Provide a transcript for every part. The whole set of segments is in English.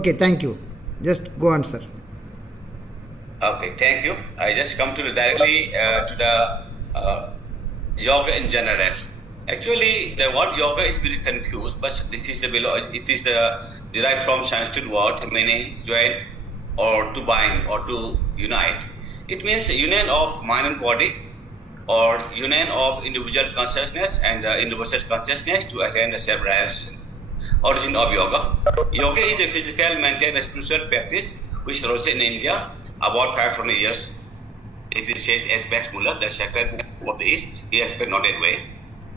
Okay, thank you. Just go on, sir. Okay, thank you. I just come to directly to the yoga in general. Actually, the word yoga is very confused, but this is it is derived from Sanskrit word meaning join or to bind or to unite. It means union of mind and body, or union of individual consciousness and universal consciousness to attain the self-realization. Origin of yoga. Yoga is a physical, mental, and spiritual practice which arose in India about 500 years. It is says as Max Muller, the sacred book of the East. He explained not that way.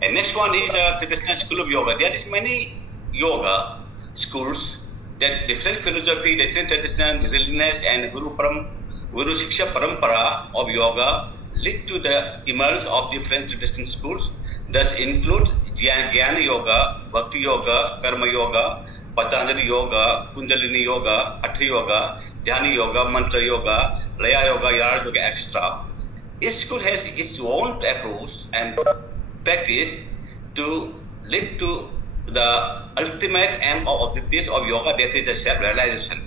And next one is the Krishna school of yoga. There is many yoga schools that different philosophy, different tradition, religions, and Guru Shiksha Parampara of yoga lead to the emergence of different traditional schools. Thus include Jnana Yoga, Bhakti Yoga, Karma Yoga, Patanjali Yoga, Kundalini Yoga, Hatha Yoga, Dhyana Yoga, Mantra Yoga, Laya Yoga, Yara Yoga, etc. Each school has its own approach and practice to lead to the ultimate aim of objectives of yoga, that is the self-realization.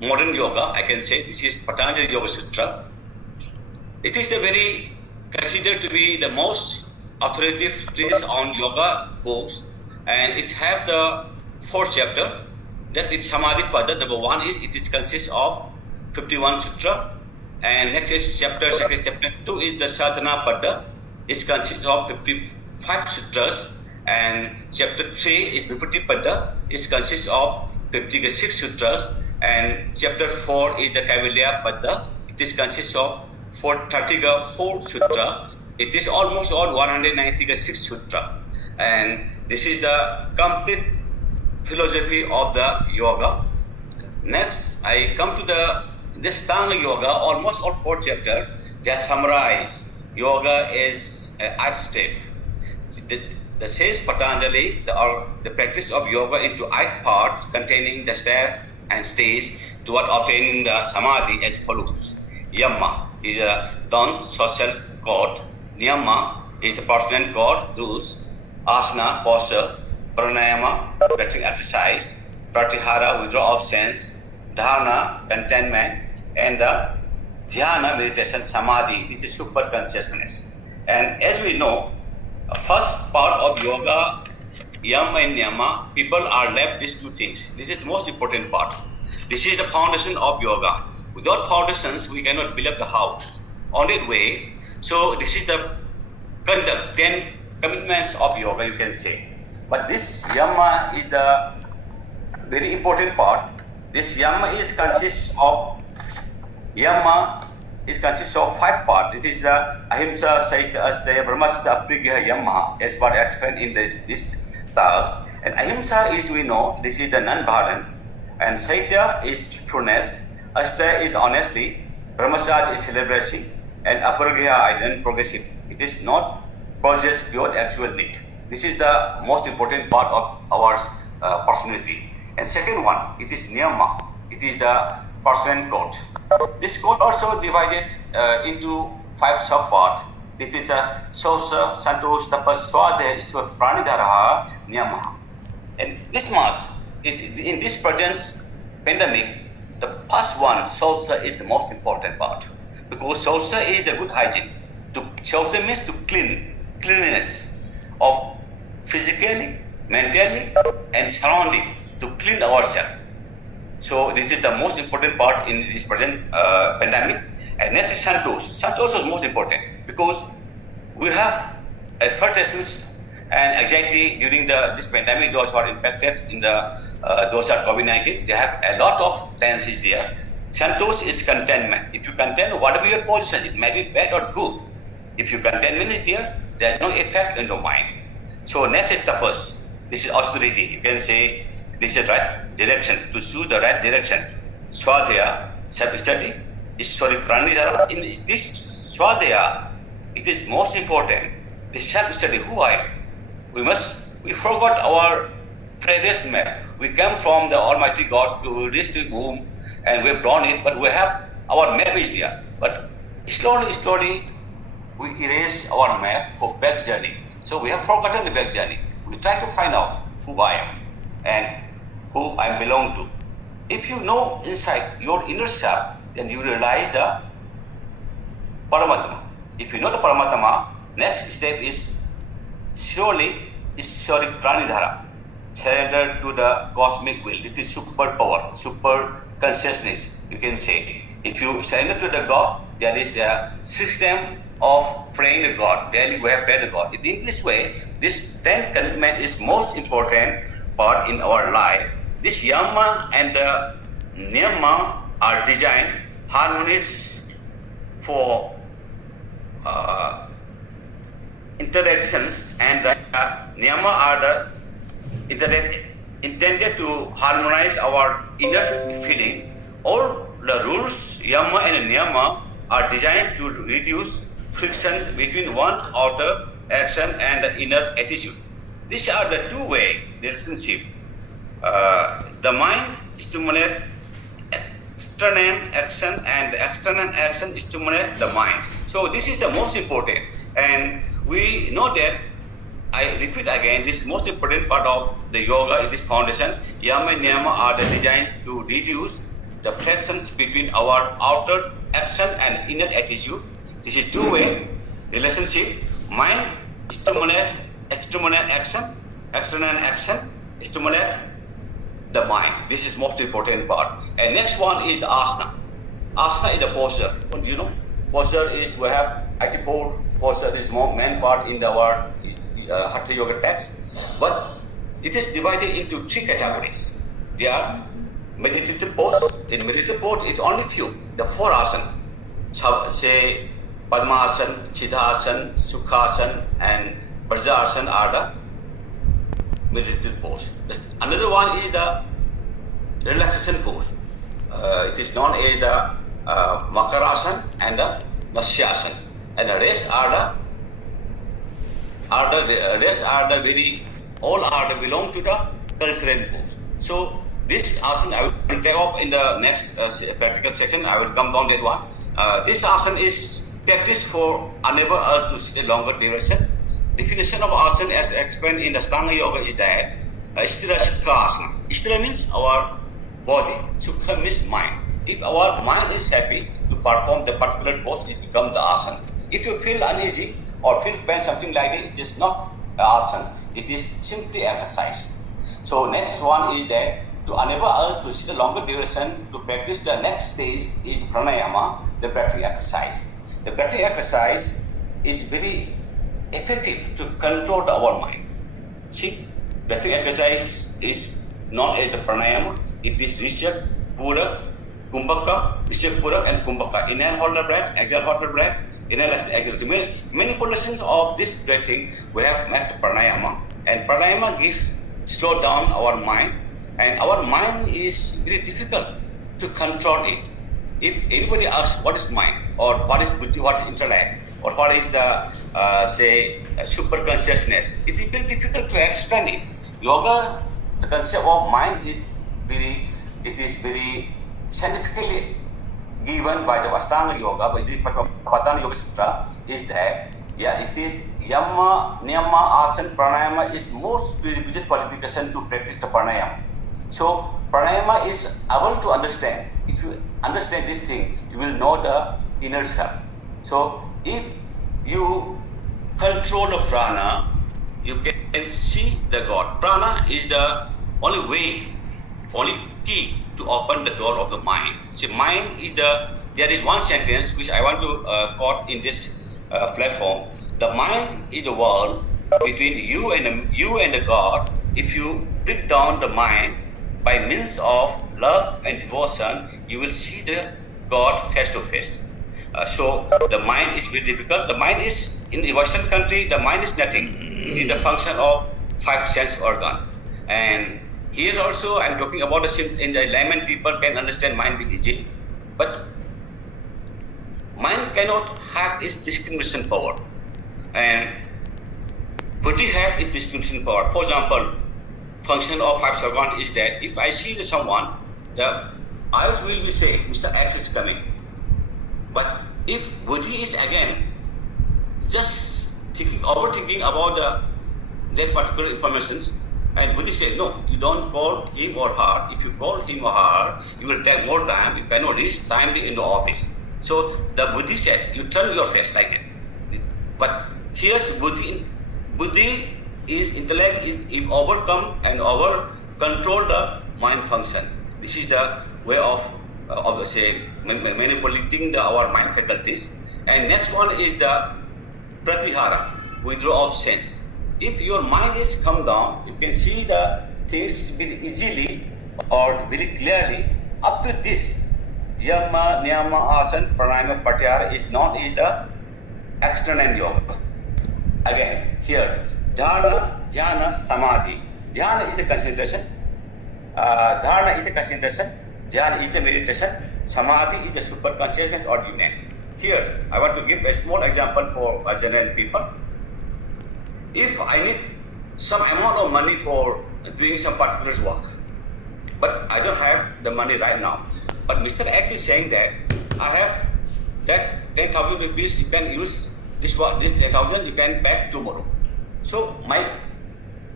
Modern yoga, I can say, this is Patanjali Yoga Sutra. It is considered to be the most authoritative treatise on yoga books, and it has the 4th chapter, that is Samadhi Pada. Number 1 is it consists of 51 sutra, and next is second chapter 2 is the Sadhana Pada. It consists of 55 sutras, and chapter 3 is Vipatti Pada. It consists of 56 sutras, and chapter 4 is the Kaivalya Pada. It consists of 434 sutra. It is almost all 196 sutra, and this is the complete philosophy of the yoga. Next, I come to the Ashtanga Yoga. Almost all 4 chapters, they are summarized. Yoga is an art step. The says Patanjali, the practice of yoga into 8 parts containing the step and stage toward obtaining the samadhi as follows. Yama is a dance social code. Niyama is the personal code, rules. Asana, posture. Pranayama, breathing exercise. Pratyahara, withdrawal of sense. Dharana, contentment. And the Dhyana, meditation. Samadhi, it is super consciousness. And as we know, first part of yoga, Yama and Niyama, people are left these 2 things. This is the most important part. This is the foundation of yoga. Without foundations, we cannot build up the house. On that way, so this is the conduct, 10 commitments of yoga, you can say. But this Yama is the very important part. This Yama consists of 5 parts. It is the Ahimsa, Saitya, Asteya, Brahmacharya, Aprigya, Yama, as what I explained in this task. And Ahimsa is, we know, this is the non-violence. And Saitya is truthfulness. Asteya is honesty. Brahmacharya is celibacy. And Aprigya is non-progressive. It is not possess beyond actual need. This is the most important part of our personality. And second one, it is Niyama. It is the personal code. This code also divided into 5 sub-parts. It is a Sosa, Santosh, Tapas, Swadhyaya, Ishwar, Pranidhara, Niyama. And this mass is in this present pandemic. The first one, Sosa, is the most important part, because Sosa is the good hygiene. Sosa means to cleanliness of physically, mentally, and surrounding, to clean ourselves. So this is the most important part in this present pandemic. And next is Santosh. Santosh is most important because we have frustrations and anxiety during this pandemic. Those who are impacted in those are COVID-19, they have a lot of tendencies there. Santosh is contentment. If you content whatever your position, it may be bad or good. If your contentment is there is no effect in the mind. So next is tapas. This is austerity. You can say this is right direction, to choose the right direction. Swadhyaya, self-study. Ishwari Pranidhara. In this Swadhyaya, it is most important. The self-study, who I am. We forgot our previous map. We come from the Almighty God to this womb and we've drawn it, but we have our map is there. But slowly, we erase our map for back journey. So we have forgotten the back journey. We try to find out who I am. And who I belong to. If you know inside your inner self, then you realize the Paramatma. If you know the Paramatma, next step is surely Pranidhara. Surrender to the cosmic will. It is super power, super consciousness, you can say. If you surrender to the God, there is a system of praying to God. Daily we have prayer to God. In this way, this 10th commitment is most important part in our life. This Yama and the Niyama are designed harmonies for interactions, and Niyama are the intended to harmonize our inner feeling. All the rules, Yama and Niyama, are designed to reduce friction between one outer action and the inner attitude. These are the two-way relationship. The mind stimulates external action, and the external action stimulates the mind. So this is the most important, and we know that, I repeat again, this most important part of the yoga in this foundation. Yama and Niyama are the designed to reduce the frictions between our outer action and inner attitude. This is two-way relationship. Mind stimulate external action, external action stimulate the mind. This is most important part. And next one is the asana. Asana is the posture. You know, posture is, we have 84 posture is more main part in our Hatha Yoga text, but it is divided into 3 categories. They are meditative pose. In meditative pose, it's only few, the 4 asana. Say Padmasana, Siddhasana, Sukhasana, and Vrajasana are the meditative pose. Another one is the relaxation pose. It is known as the Makarasana and the Matsyasana. And the rest are the very, all are the belong to the cultural pose. So this asana I will take up in the next practical section. I will come down that one. This asana is practiced for enable us to sit a longer duration. Definition of asana as explained in the Ashtanga Yoga is that Sthira Sukha asana. Sthira means our body, Sukha means mind. If our mind is happy to perform the particular pose, it becomes the asana. If you feel uneasy or feel pain, something like that, it is not asana. It is simply exercise. So next one is that to enable us to sit a longer duration, to practice the next stage is pranayama, the breathing exercise. The breathing exercise is very effective to control our mind. See, breathing exercise is known as the pranayama. It is Rishabh, Purak, Kumbhaka, Rishabh, Purak, and Kumbhaka. Inhale, hold the breath, exhale, hold the breath. Inhale, exhale. Manipulations of this breathing we have met pranayama, and pranayama gives slow down our mind, and our mind is very difficult to control it. If anybody asks what is mind, or what is buddhi, what is intellect, or what is the super consciousness, it is very difficult to explain it. Yoga, the concept of mind is very scientifically given by the Ashtanga Yoga, by the Patana Yoga Sutra, is that it is Yama, Niyama, Asana, Pranayama is most prerequisite qualification to practice the Pranayama. So Pranayama is able to understand. If you understand this thing, you will know the inner self. So if you control the prana, you can see the God. Prana is the only way, only key to open the door of the mind. See, mind is there is one sentence which I want to quote in this platform. The mind is the wall between you and the God. If you break down the mind by means of love and devotion, you will see the God face to face. So the mind is very difficult. The mind is, in the Western country, the mind is nothing. It is the function of 5 sense organ. And here also I am talking about in the layman people can understand mind very easily. But mind cannot have its discrimination power. And buddhi have its discrimination power. For example, function of 5 organs is that if I see someone, the eyes will be saying, Mr. X is coming. But if buddhi is again just overthinking about that particular information, And Buddhist says, no, you don't call him or her. If you call him or her, you will take more time. You cannot reach timely in the office. So the Buddhist said, you turn your face like it. But here's Buddhi. Buddhi is intellect is overcome and over control the mind function. This is the way of say manipulating our mind faculties. And next one is the pratyahara, withdrawal of sense. If your mind is come down, you can see the things very easily or very clearly. Up to this, yama, niyama, asana, pranayama, pratyahara is known as the external yoga. Again, here, dharana, dhyana, samadhi. Dhyana is the concentration. Dharana is the concentration. Dhyana is the meditation. Samadhi is the super consciousness or union. Here, I want to give a small example for general people. If I need some amount of money for doing some particular work, but I don't have the money right now. But Mr. X is saying that I have that 10,000 rupees, you can use this 10,000, you can back tomorrow. So my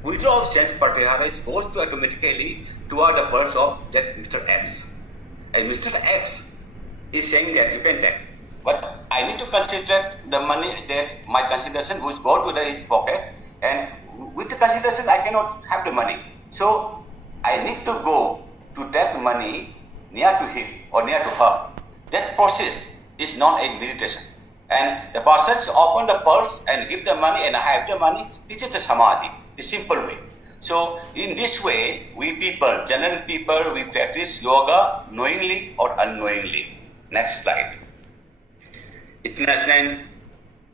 withdrawal of sense pratyahara goes to automatically toward the purse of that Mr. X. And Mr. X is saying that you can take. But I need to consider the money that my consideration which go to his pocket, and with the consideration I cannot have the money. So I need to go to take money near to him or near to her. That process is known as meditation. And the person open the purse and give the money and I have the money. This is the samadhi, the simple way. So in this way, we people, general people, we practice yoga knowingly or unknowingly. Next slide. International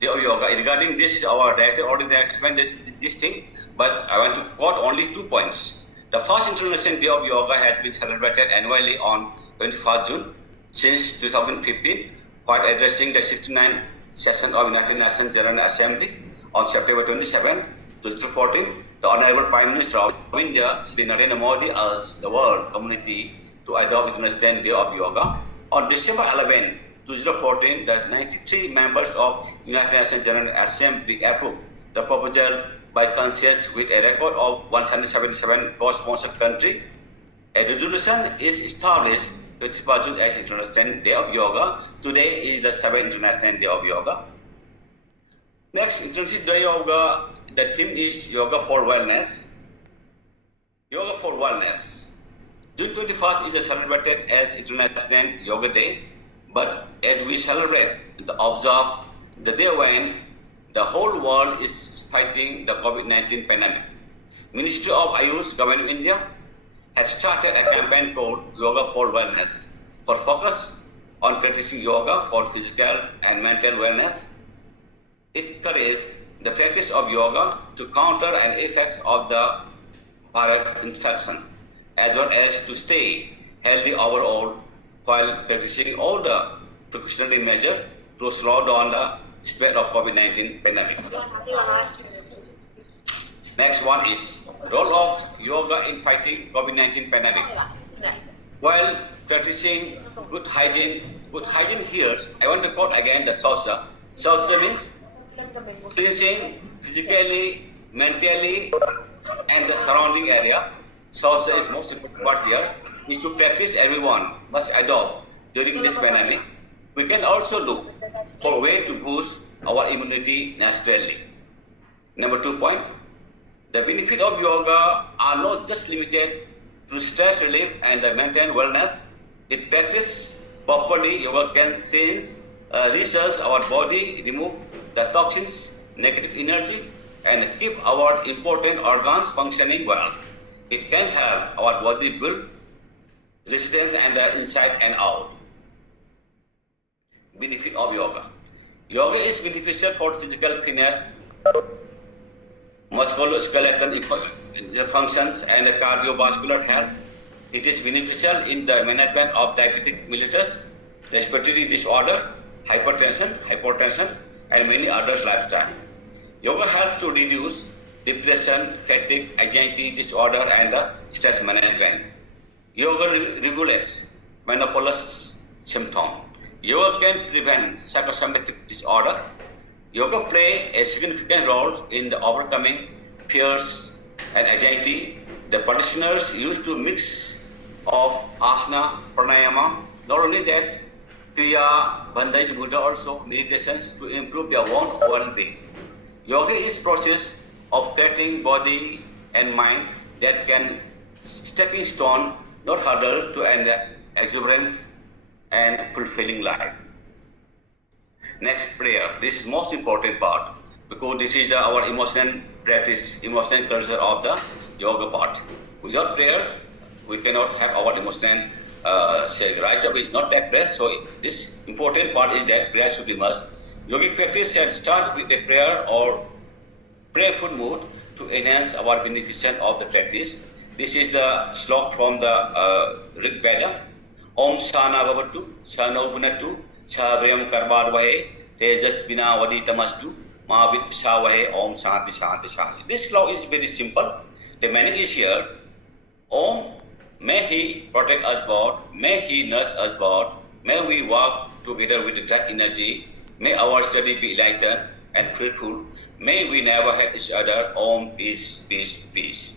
Day of Yoga. Regarding this, our director already explained this thing, but I want to quote only 2 points. The first International Day of Yoga has been celebrated annually on 21st June since 2015, while addressing the 69th session of United Nations General Assembly on September 27, 2014. The Honorable Prime Minister of India, Shri Narendra Modi, urged the world community to adopt International Day of Yoga. On December 11, 2014, the 93 members of United Nations General Assembly approved the proposal by consensus with a record of 177 co-sponsored countries. A resolution is established 21st June as International Day of Yoga. Today is the 7th International Day of Yoga. Next, International Day of Yoga, the theme is Yoga for Wellness. Yoga for Wellness. June 21st is celebrated as International Yoga Day. But as we celebrate, observe the day when the whole world is fighting the COVID-19 pandemic, Ministry of Ayush, Government of India, has started a campaign called Yoga for Wellness for focus on practicing yoga for physical and mental wellness. It encourages the practice of yoga to counter an effects of the viral infection, as well as to stay healthy overall, while practicing all the precautionary measures to slow down the spread of COVID-19 pandemic. Next one is role of yoga in fighting COVID-19 pandemic. While practicing good hygiene here, I want to quote again the Sausa. Sausa means cleansing physically, mentally, and the surrounding area. Sausa is most important part here. Is to practice everyone must adopt during this pandemic. We can also look for way to boost our immunity naturally. Number 2 point, the benefit of yoga are not just limited to stress relief and mental wellness. If practiced properly, yoga can sense, recharge our body, remove the toxins, negative energy, and keep our important organs functioning well. It can help our body build resistance and inside and out. Benefit of yoga. Yoga is beneficial for physical fitness, musculoskeletal functions, and cardiovascular health. It is beneficial in the management of diabetic mellitus, respiratory disorder, hypertension, and many others lifestyle. Yoga helps to reduce depression, fatigue, anxiety disorder, and stress management. Yoga regulates menopause symptoms. Yoga can prevent psychosomatic disorder. Yoga plays a significant role in the overcoming fears, and anxiety, the practitioners used to mix of asana, pranayama. Not only that, kriya, bandhaj, Buddha also meditations to improve their own well-being. Yoga is process of creating body and mind that can stepping stone, not hurdle to an exuberance and fulfilling life. Next, prayer. This is most important part because this is our emotional practice, emotional culture of the yoga part. Without prayer, we cannot have our emotional rise up is not that best. So this important part is that prayer should be must. Yogic practice should start with a prayer or prayerful mood to enhance our beneficence of the practice. This is the slok from the Rig Veda. Om Shana Bhavatu, Shano Bunatu, Shavriyam Karbarvahe, Tejas Bina Vaditamastu, Mahavit Shavahe, Om Shanti Shanti Shanti. This slok is very simple. The meaning is here. Om, may He protect us, God. May He nurse us, God. May we work together with that energy. May our study be enlightened and fruitful. May we never hate each other. Om, peace, peace, peace.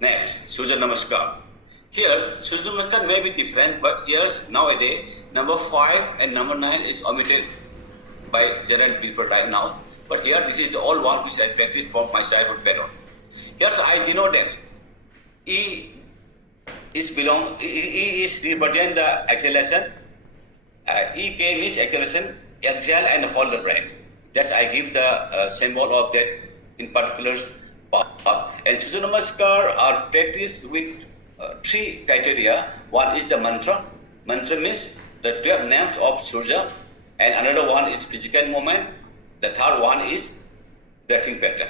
Next, Surya Namaskar. Here, Surya Namaskar may be different, but here, nowadays, number 5 and number 9 is omitted by general people right now. But here, this is the old one which I practiced from my childhood background. Here, I denote that E is represent the exhalation. EK means exhalation, exhale and hold the breath. That's I give the symbol of that in particular part. And Surya Namaskar are practiced with 3 criteria. One is the mantra. Mantra means the 12 names of Surya. And another one is physical movement. The third one is breathing pattern.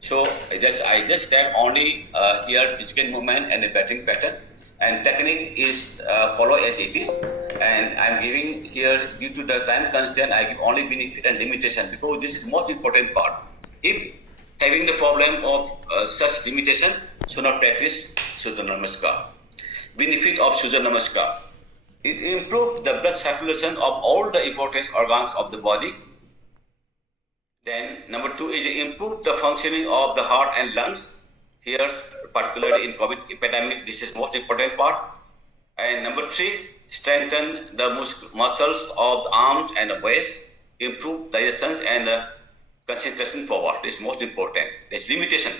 So I just take only here physical movement and the breathing pattern. And technique is follow as it is. And I'm giving here, due to the time constraint, I give only benefit and limitation because this is most important part. If having the problem of such limitation, should not practice Surya Namaskar. Benefit of Surya Namaskar. It improves the blood circulation of all the important organs of the body. Then number 2 is improve the functioning of the heart and lungs. Here, particularly in COVID epidemic, this is most important part. And number 3, strengthen the muscles of the arms and the waist, improve digestion and concentration power. This is most important. There's limitation.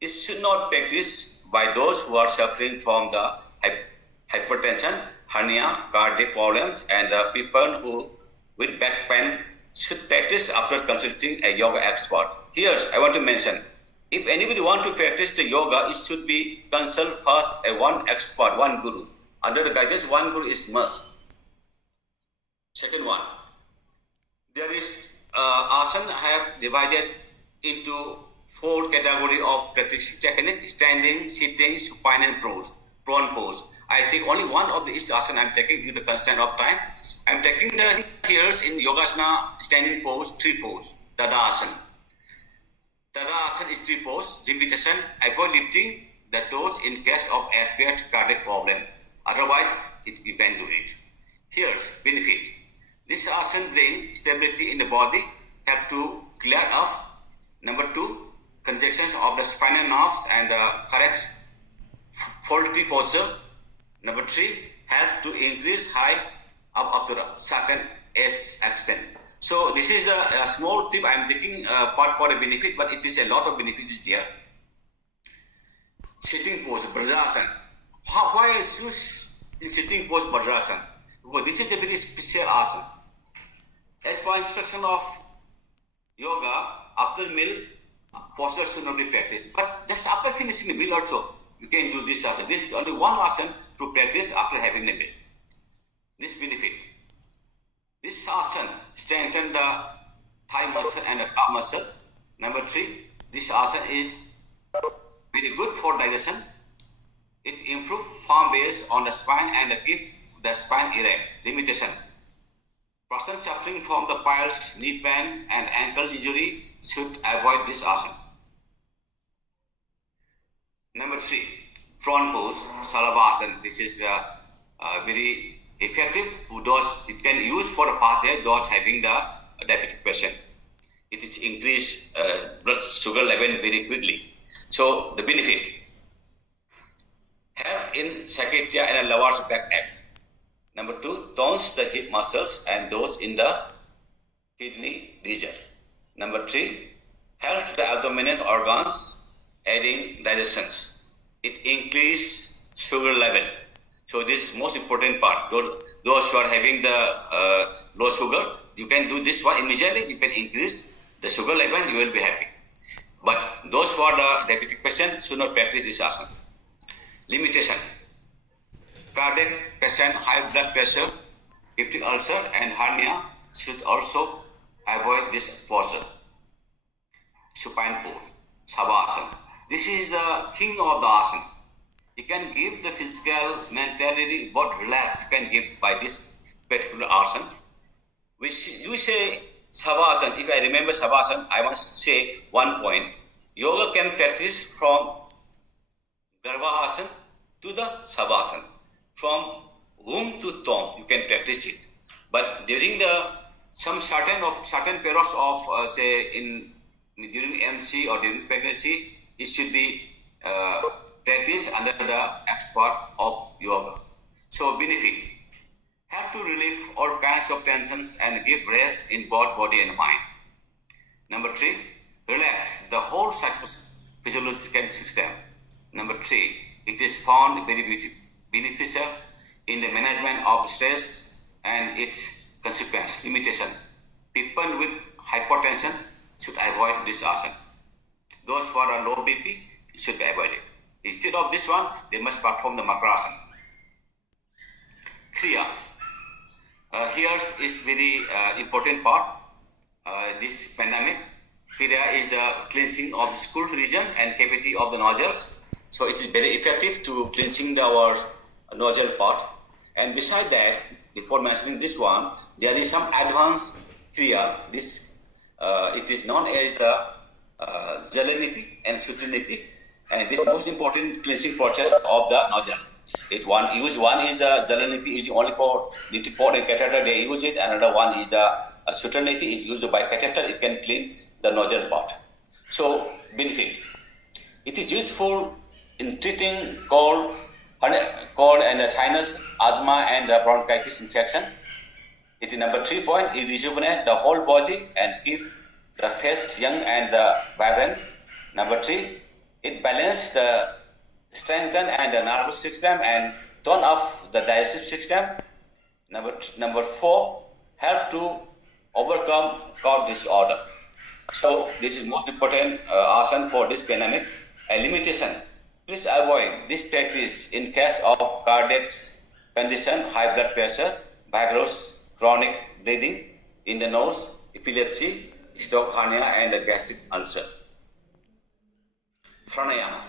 It should not practice by those who are suffering from the hypertension, hernia, cardiac problems, and people who with back pain should practice after consulting a yoga expert. Here, I want to mention, if anybody want to practice the yoga, it should be consult first a one expert, one guru. Under the guidance, one guru is must. Second one, there is asana have divided into 4 category of practice technique: standing, sitting, supine, and prone pose. I take only one of the each asana. I'm taking due to the constraint of time. I'm taking the here's in Yogasana standing pose, 3 pose, Tadasana. Tadasana is 3 pose. Limitation: avoid lifting the toes in case of acquired cardiac problem. Otherwise, you can do it. Here's benefit. This asana bring stability in the body. Have to clear up. Number 2, congestions of the spinal nerves and correct faulty posture. Number 3, help to increase height up to a certain extent. So this is a small tip I'm taking part for a benefit, but it is a lot of benefits there. Sitting pose, Vajrasana. Why is choose in sitting pose Vajrasana? Because this is a very special asana. As per instruction of yoga, after meal, posture should not be practiced. But just after finishing the meal also, you can do this asana. This is only one asana to practice after having a meal. This benefit. This asana strengthens the thigh muscle and the calf muscle. Number 3, this asana is very good for digestion. It improves firm base on the spine and keeps the spine erect. Limitation. Person suffering from the piles, knee pain and ankle injury should avoid this asana. Number 3, front pose, Salavasana. This is very effective for those it can use for a pathway those having the diabetic patient. It is increase blood sugar level very quickly. So the benefit: help in Sagittaria and lower back neck. Number 2, tones the hip muscles and those in the kidney region. Number 3, helps the abdominal organs, aiding digestion. It increases sugar level. So this is most important part. Those who are having the low sugar, you can do this one immediately. You can increase the sugar level, you will be happy. But those who are the diabetic patient should not practice this asana. Limitation: cardiac patient, high blood pressure, peptic ulcer and hernia should also avoid this posture. Supine pose, Savasana. This is the king of the asana. You can give the physical, mentality, both relax. You can give by this particular asana. Which you say Savasana. If I remember Savasana, I must say one point. Yoga can practice from Garva asana to the Savasana. From womb to tomb, you can practice it. But during some certain periods of during MC or during pregnancy, it should be practiced under the expert of yoga. So benefit: help to relieve all kinds of tensions and give rest in both body and mind. Number 3, relax the whole physiological system. Number 3, it is found very beneficial in the management of stress and its consequence. Limitation: people with hypertension should avoid this asana. Those who are low BP should be avoided. Instead of this one, they must perform the Makrasana. Kriya. Here is very important part. This pandemic, Kriya is the cleansing of the scalp region and cavity of the nodules. So it is very effective to cleansing our nostril part. And beside that, before mentioning this one, there is some advanced Kriya. It is known as the Jalaniti and Sutraniti, and this most important cleansing process of the nostril. One is the Jalaniti, is only for niti pot and catheter, they use it. Another one is the Sutraniti, is used by catheter. It can clean the nostril part. So benefit: it is useful in treating cold and sinus, asthma and bronchitis infection. It is number 3 point: it rejuvenate the whole body and keep the face young and vibrant. Number 3, it balances the strengthen and the nervous system and tone off the digestive system. Number 4, help to overcome cough disorder. So this is most important asana for this pandemic. A limitation: please avoid this practice in case of cardiac condition, high blood pressure, virus, chronic bleeding in the nose, epilepsy, stroke, hernia, and a gastric ulcer. Pranayama.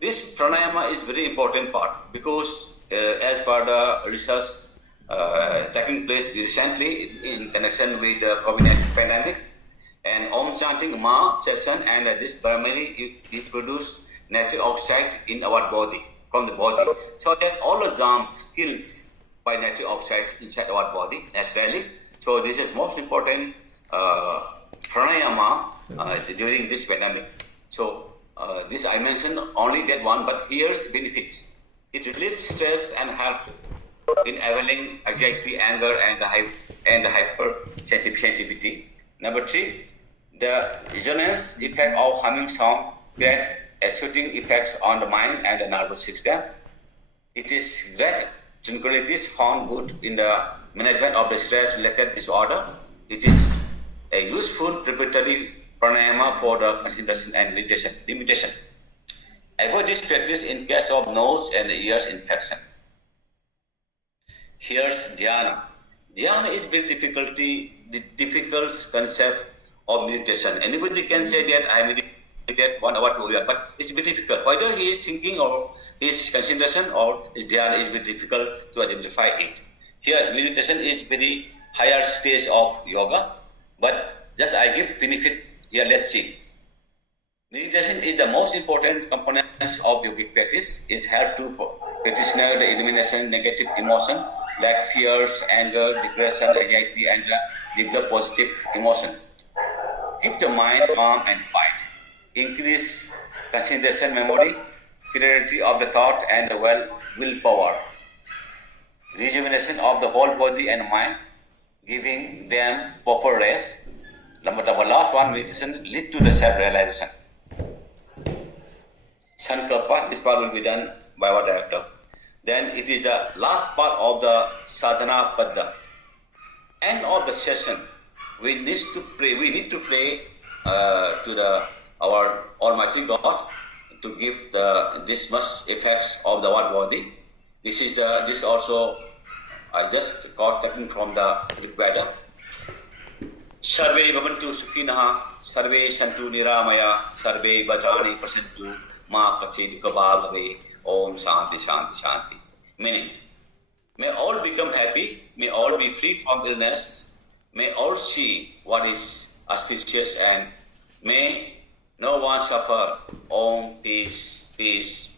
This pranayama is very important part because as per the research taking place recently in connection with the COVID-19 pandemic, and Om chanting Ma session and this primarily it produce nitric oxide in our body, from the body, so that all the germs kills by nitric oxide inside our body naturally. So this is most important pranayama during this pandemic. So this I mentioned only that one, but here's benefits: it relieves stress and helps in availing anxiety, anger, and hypersensitivity. Number 3, the resonance effect of humming song create a soothing effects on the mind and the nervous system. It is great tranquilities found good in the management of the stress-related disorder. It is a useful preparatory pranayama for the concentration and meditation. Limitation: avoid this practice in case of nose and ears infection. Here's dhyana. Dhyana is very difficult concept of meditation. Anybody can say that I meditate 1 hour, 2 hours, but it's very difficult. Whether he is thinking or his concentration or his dhyana is very difficult to identify it. Here's meditation is very higher stage of yoga, but just I give benefit here. Let's see. Meditation is the most important components of yogic practice. It helps to practitioner the elimination negative emotion like fears, anger, depression, anxiety, and develop positive emotion. Keep the mind calm and quiet. Increase concentration, memory, clarity of the thought, and the willpower. Rejuvenation of the whole body and mind, giving them proper rest. The last one, meditation, lead to the self-realization. Sankalpa, this part will be done by our director. Then it is the last part of the sadhana padda. End of the session, we need to pray. We need to pray to our Almighty God to give this much effects of the one body. This also I just got taken from the Rigveda. Sarve bhavantu sukhinah, sarve santu niramaya, sarve bhajani prasantu, ma kachid kabhave, om shanti shanti shanti. Meaning, may all become happy, may all be free from illness, may all see what is auspicious, and may no one suffer. Om, peace, peace.